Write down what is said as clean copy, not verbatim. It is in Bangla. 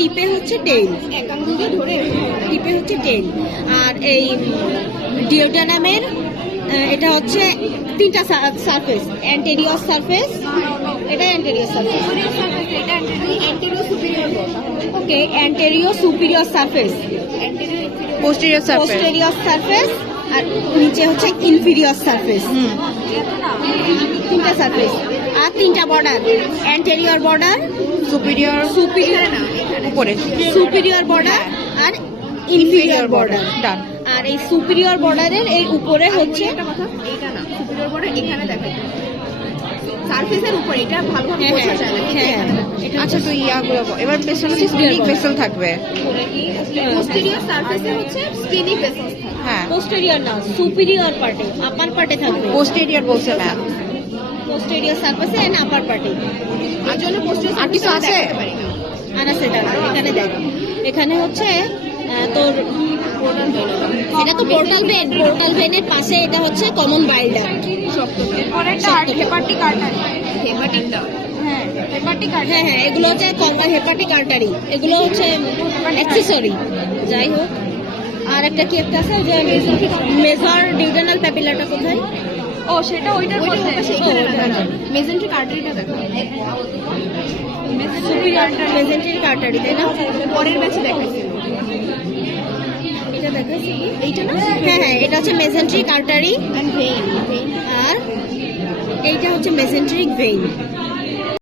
টিপে হচ্ছে টেইল, টিপে হচ্ছে টেইল। আর এই ডিওডেনামের এটা হচ্ছে তিনটা সারফেস, অ্যান্টেরিয়র সারফেস, এটা anterior surface, okay, anterior superior surface, posterior surface, posterior surface, আর নিচে হচ্ছে ইনফিরিয়র সারফেস। তিনটা সারফেস আর তিনটা border, anterior border, superior, superior উপরে সুপিরিয়র বর্ডার আর ইনফিরিয়র বর্ডার। ডান। আর এই সুপিরিয়র বর্ডারের এই উপরে হচ্ছে এইটা না, সুপিরিয়র বর্ডার এখানে দেখাই, সারফেসের উপরে, এটা ভালোভাবে বোঝা যায় না। আচ্ছা, তো ইয়াগুলো এবার পেছনে স্প্লিনিক ভেসেল থাকবে। পোস্টেরিয়র সারফেসে হচ্ছে স্কিনি ভেসেলস থাকে। হ্যাঁ, পোস্টেরিয়র না, সুপিরিয়র পার্টে, আপার পার্টে থাকবে। পোস্টেরিয়র বলছে ম্যাম। পোস্টেরিয়র সারফেসে এন্ড আপার পার্টে। আর জন্য পোস্টেরিয়র আর কিছু আছে? আর আছে এটা, এখানে দেখ, এখানে হচ্ছে তোর এটা তো পোর্টাল ভেন, পোর্টাল ভেনের পাশে এটা হচ্ছে কমন বাইল duct. Hepatic artery, hepatic duct, হ্যাঁ হ্যাঁ, এগুলো হচ্ছে হেপাটিক আর্টারি, এগুলো হচ্ছে অ্যাক্সেসরি। যাই হোক, আর একটা কি একটা আছে যে মেজর ডিউডেনাল প্যাপিলাটা কোথায়? ও সেটা ওইটার মধ্যে, মেজেন্ট্রিক আর্টারিটা দেখো, মেজেন্ট্রিক আর্টারি, তাই না? পরের ব্যাচে দেখাইছিল এটা দেখাচ্ছি এইটা না। হ্যাঁ হ্যাঁ, এটা হচ্ছে মেজেন্ট্রিক আর্টারি এন্ড ভেইন, আর এইটা হচ্ছে মেজেন্ট্রিক ভেইন।